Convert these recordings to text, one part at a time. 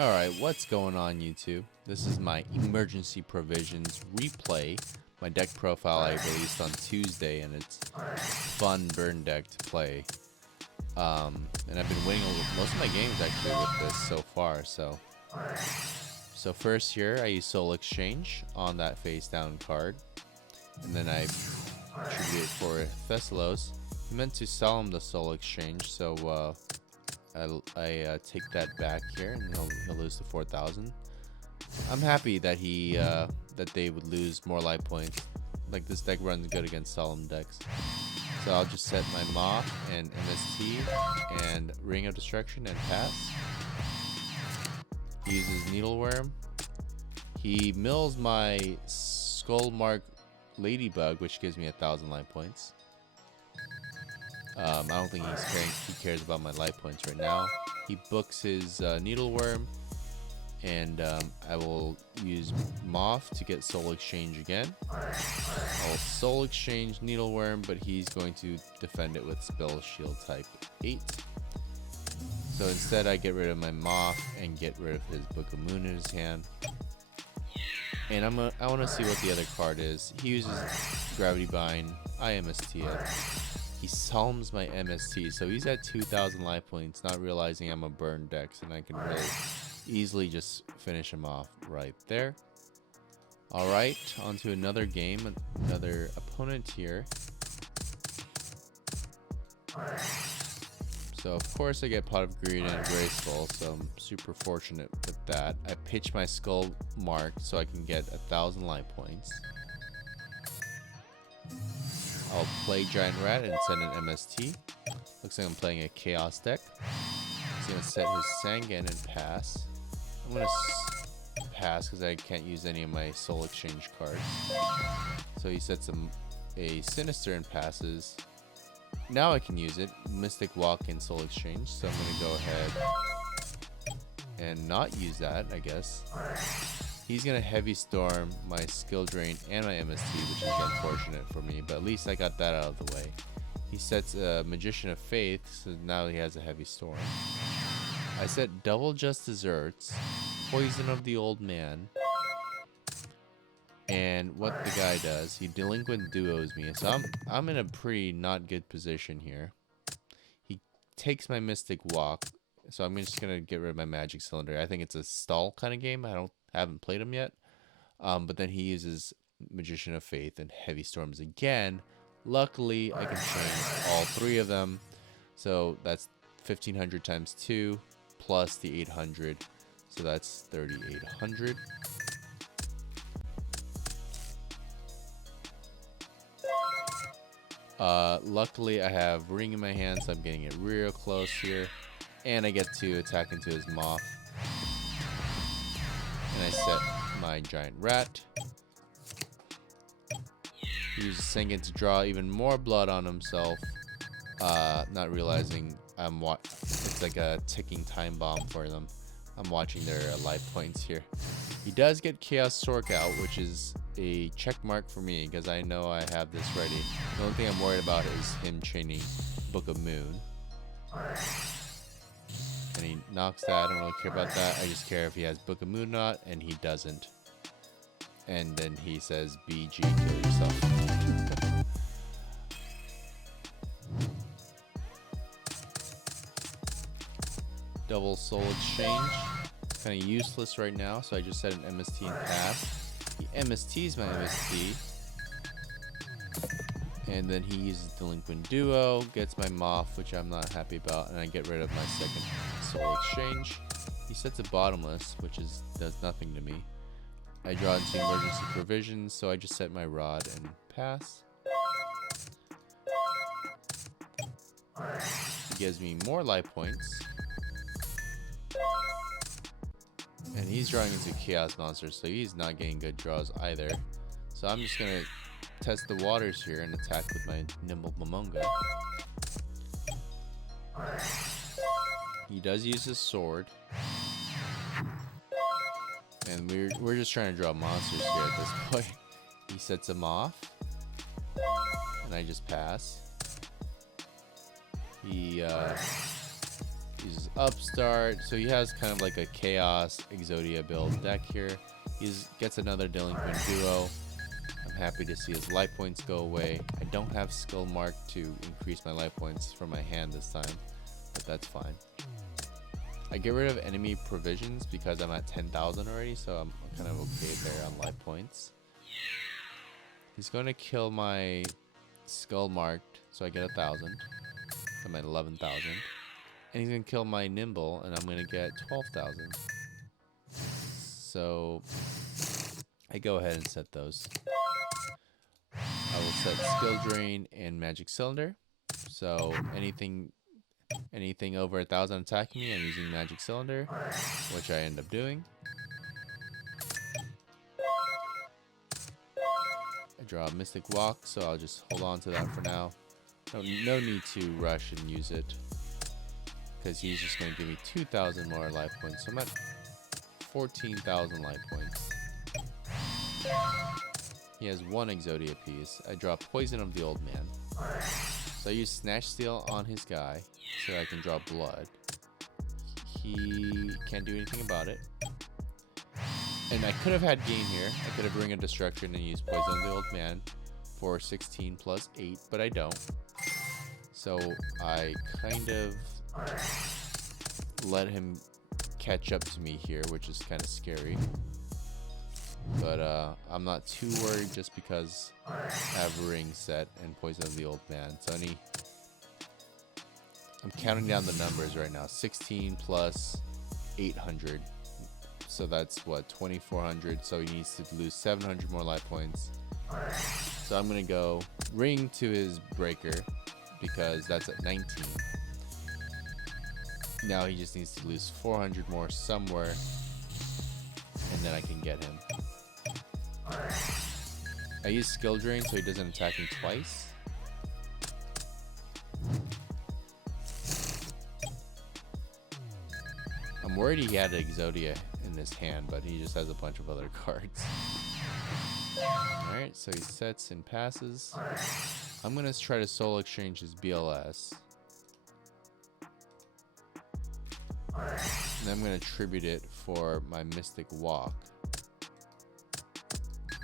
Alright, what's going on YouTube? This is my emergency provisions replay. My deck profile I released on Tuesday, and it's fun burn deck to play. And I've been winning most of my games actually with this so far. So first here I use Soul Exchange on that face down card, and then I tribute it for Thessalos. I meant to sell him the Soul Exchange, so I take that back here, and he'll lose to 4,000. I'm happy that that they would lose more life points. Like, this deck runs good against solemn decks. So I'll just set my Moth and MST and Ring of Destruction and pass. He uses Needleworm. He mills my Skullmark Ladybug, which gives me 1,000 life points. I don't think he cares about my life points right now. He books his Needleworm, and I will use Moth to get Soul Exchange again. I'll Soul Exchange Needleworm, but he's going to defend it with Spell Shield type 8. So instead I get rid of my Moth and get rid of his Book of Moon in his hand. And I want to see what the other card is. He uses Gravity Bind. I MST it. He psalms my MST, so he's at 2,000 life points, not realizing I'm a burn dex, and I can really easily just finish him off right there. Alright, on to another game, another opponent here. So of course I get Pot of Greed and Graceful, so I'm super fortunate with that. I pitch my Skull Mark so I can get 1,000 life points. I'll play Giant Rat and send an MST. Looks like I'm playing a Chaos deck. He's going to set his Sangan and pass. I'm going to pass because I can't use any of my Soul Exchange cards. So he sets a Sinister and passes. Now I can use it. Mystic Walk and Soul Exchange. So I'm going to go ahead and not use that, I guess. He's going to Heavy Storm my Skill Drain and my MST, which is unfortunate for me, but at least I got that out of the way. He sets a Magician of Faith, so now he has a Heavy Storm. I set Double Just Desserts, Poison of the Old Man, and what the guy does, he Delinquent Duos me, so I'm in a pretty not good position here. He takes my Mystic Walk, so I'm just going to get rid of my Magic Cylinder. I think it's a stall kind of game. I haven't played him yet, but then he uses Magician of Faith and Heavy Storms again. Luckily, I can chain all three of them, so that's 1,500 times 2 plus the 800, so that's 3,800. Luckily, I have Ring in my hand, so I'm getting it real close here, and I get to attack into his Moth. And I set my Giant Rat. He uses Sangan to draw even more blood on himself, not realizing it's like a ticking time bomb for them. I'm watching their life points here. He does get Chaos Sork out, which is a check mark for me because I know I have this ready. The only thing I'm worried about is him chaining Book of Moon. And he knocks that. I don't really care about that. I just care if he has Book of Moon or not, and he doesn't. And then he says, BG, kill yourself. Double Soul Exchange. Kind of useless right now, so I just set an MST and pass. He MSTs my MST. And then he uses Delinquent Duo, gets my Moth, which I'm not happy about, and I get rid of my second Soul Exchange. He sets a Bottomless, which does nothing to me. I draw into Emergency Provisions, so I just set my Rod and pass. He gives me more life points. And he's drawing into Chaos Monsters, so he's not getting good draws either. So I'm just going to test the waters here and attack with my Nimble Momonga. He does use his sword. And we're just trying to draw monsters here at this point. He sets him off. And I just pass. He Uses Upstart, so he has kind of like a Chaos Exodia build deck here. He gets another Delinquent Duo. I'm happy to see his life points go away. I don't have Skill Mark to increase my life points from my hand this time, but that's fine. I get rid of enemy provisions because I'm at 10,000 already, so I'm kind of okay there on life points. He's going to kill my Skull Marked, so I get 1,000. I'm at 11,000. And he's going to kill my Nimble, and I'm going to get 12,000. So I go ahead and set those. I will set Skill Drain and Magic Cylinder. So anything over 1,000 attacking me, I'm using Magic Cylinder, which I end up doing. I draw a Mystic Walk, so I'll just hold on to that for now. No need to rush and use it, because he's just going to give me 2,000 more life points. So I'm at 14,000 life points. He has one Exodia piece. I draw Poison of the Old Man. So I use Snatch Steal on his guy so I can draw blood. He can't do anything about it. And I could have had Gain here. I could have Ring of Destruction and used Poison of the Old Man for 16 plus 8, but I don't. So I kind of let him catch up to me here, which is kind of scary. But I'm not too worried just because I have Ring set and Poison of the Old Man. So I'm counting down the numbers right now. 16 plus 800. So that's what, 2,400. So he needs to lose 700 more life points. So I'm going to go Ring to his Breaker because that's at 19. Now he just needs to lose 400 more somewhere, and then I can get him. I use Skill Drain so he doesn't attack me twice. I'm worried he had Exodia in his hand, but he just has a bunch of other cards. Alright, so he sets and passes. I'm going to try to Soul Exchange his BLS. And I'm going to tribute it for my Mystic Walk.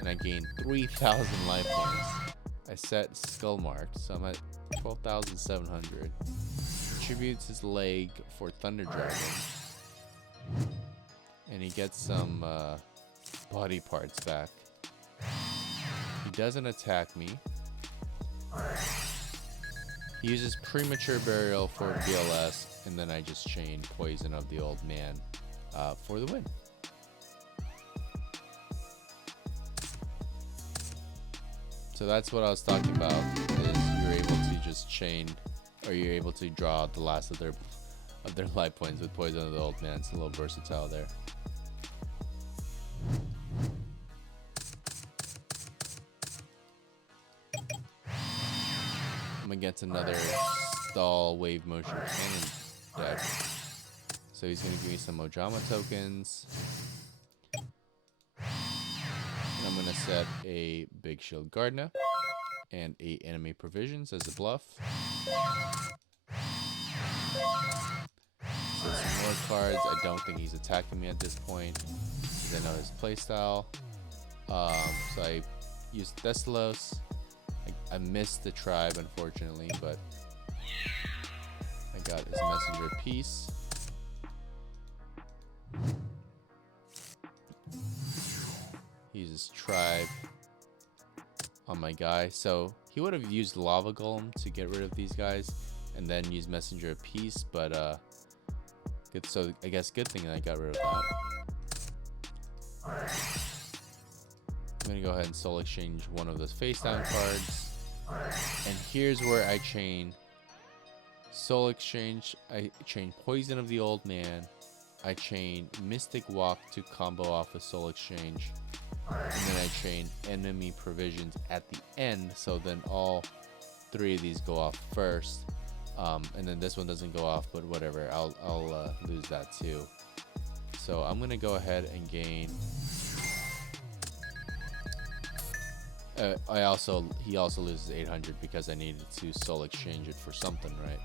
And I gain 3,000 life points. I set Skull Marked, so I'm at 12,700. Tributes his leg for Thunder Dragon. And he gets some body parts back. He doesn't attack me. He uses Premature Burial for BLS, and then I just chain Poison of the Old Man for the win. So that's what I was talking about, is you're able to just chain, or you're able to draw the last of their life points with Poison of the Old Man. It's a little versatile there. I'm against another Stall Wave Motion Cannon deck. So he's going to give me some Ojama tokens. And I'm going to set a Big Shield Gardna and 8 enemy provisions as a bluff. So some more cards. I don't think he's attacking me at this point, because I know his playstyle. So I used Thessalos. I missed the tribe, unfortunately, but I got his Messenger Piece. He uses tribe on my guy, so he would have used Lava Golem to get rid of these guys, and then use Messenger Piece. But good. So I guess good thing I got rid of that. I'm gonna go ahead and Soul Exchange one of those face down cards. And here's where I chain Soul Exchange. I chain Poison of the Old Man. I chain Mystic Walk to combo off with Soul Exchange. And then I chain Enemy Provisions at the end. So then all 3 of these go off first. And then this one doesn't go off, but whatever. I'll lose that too. So I'm going to go ahead and gain... he also loses 800 because I needed to Soul Exchange it for something, right?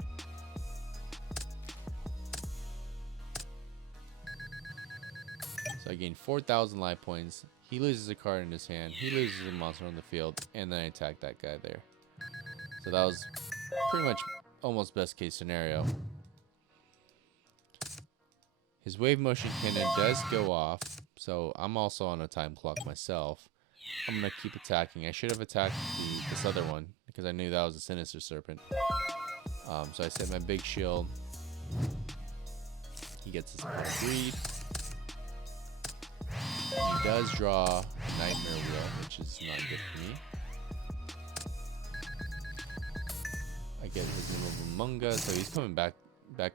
So I gain 4,000 life points. He loses a card in his hand. He loses a monster on the field. And then I attack that guy there. So that was pretty much almost best case scenario. His wave motion cannon does go off. So I'm also on a time clock myself. I'm going to keep attacking. I should have attacked this other one because I knew that was a Sinister Serpent. So I set my big shield. He gets his greed. He does draw a Nightmare Wheel, which is not good for me. I get his Munga, so he's coming back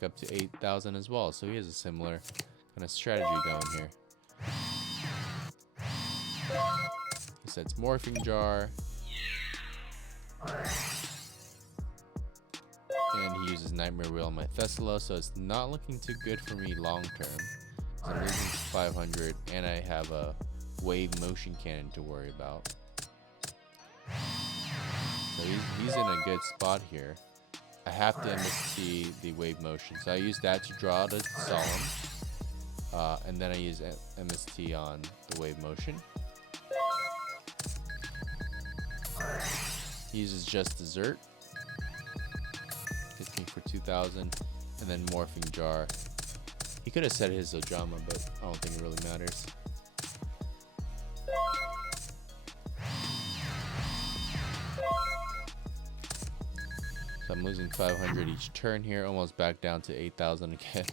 up to 8,000 as well. So he has a similar kind of strategy going here. He sets Morphing Jar. And he uses Nightmare Wheel on my Thessalo, so it's not looking too good for me long term. I'm losing 500, and I have a wave motion cannon to worry about. So he's in a good spot here. I have to MST the wave motion, so I use that to draw the Solemn, and then I use MST on the wave motion. He uses Just Dessert. Hits me for 2,000, and then Morphing Jar. He could have said his Ojama, but I don't think it really matters. So I'm losing 500 each turn here, almost back down to 8,000 again.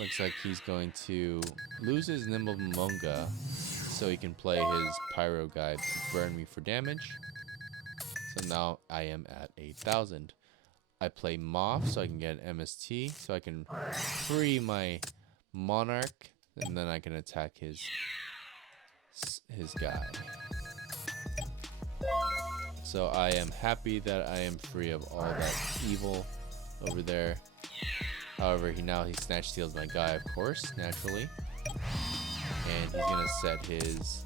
Looks like he's going to lose his Nimble Momonga so he can play his Pyro Guide to burn me for damage. So now I am at 8,000. I play Moth so I can get an MST, so I can free my Monarch, and then I can attack his guy. So I am happy that I am free of all that evil over there. However, he Snatch Steals my guy, of course, naturally. And he's gonna set his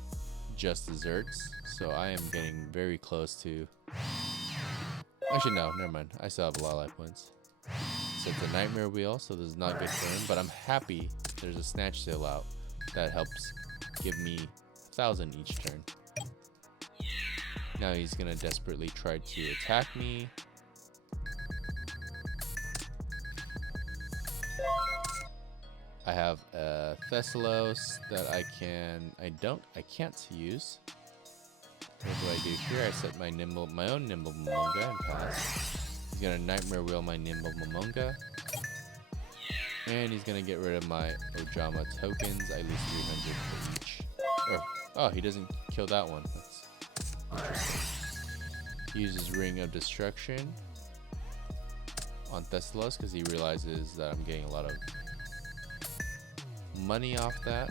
Just Desserts. So I am getting very close to... Actually, no, never mind. I still have a lot of life points. Sets a Nightmare Wheel, so this is not good for him. But I'm happy there's a Snatch Steal out that helps give me 1,000 each turn. Now he's gonna desperately try to attack me. I have a Thessalos that I can't use. What do I do here? I set my own Nimble Momonga and pass. He's gonna Nightmare Wheel my Nimble Momonga. And he's gonna get rid of my Ojama tokens. I lose 300 for each. Oh, he doesn't kill that one. That's interesting. He uses Ring of Destruction on Thessalos because he realizes that I'm getting a lot of money off that.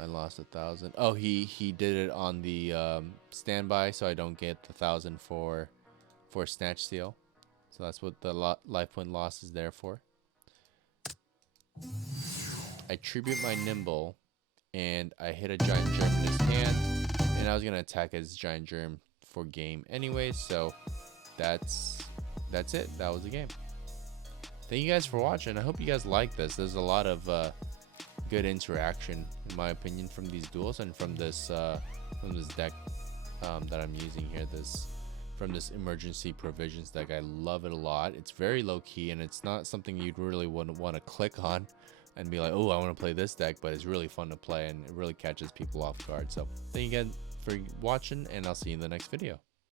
I lost 1,000. Oh, he did it on the standby, so I don't get the 1,000 for Snatch Steal. So that's what the life point loss is there for. I tribute my Nimble, and I hit a Giant Germ in his hand, and I was gonna attack his Giant Germ for game anyway. So that's it. That was the game. Thank you guys for watching. I hope you guys like this. There's a lot of good interaction, in my opinion, from these duels and from this deck that I'm using here. From this Emergency Provisions deck. I love it a lot. It's very low key, and it's not something you'd really want to click on and be like, oh, I want to play this deck, but it's really fun to play, and it really catches people off guard. So thank you again for watching, and I'll see you in the next video.